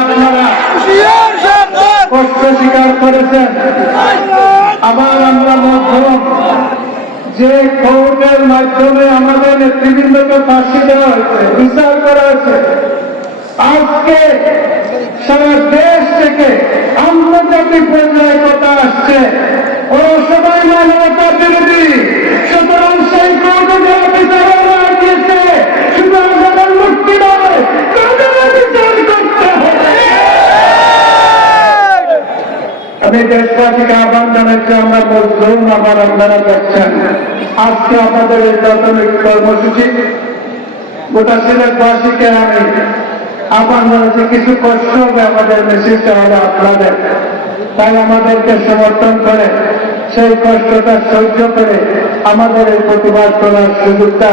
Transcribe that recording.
আপনারা কষ্ট স্বীকার করেছেন। আবার আমরা মধ্যম। যে কোর্টের মাধ্যমে আমাদের নেতৃবৃন্দকে ফাঁসি দেওয়া হয়েছে, বিচার করা হয়েছে। আজকে সারা দেশ থেকে আন্তর্জাতিক পর্যায়ে কথা আসছে। আমি দেশবাসীকে আহ্বান জানাচ্ছি, আমরা মজলুম আমার আপনারা যাচ্ছেন আজকে আমাদের এই প্রাথমিক কর্মসূচি, গোটা সিলেটবাসীকে আমি আহ্বান জানাচ্ছি, কিছু কষ্ট হবে আমাদের মেসেজটা হলো আপনাদের। তাই আমাদেরকে সমর্থন করে, সেই কষ্টটা সহ্য করে আমাদের এই প্রতিবাদ করার সুযোগটা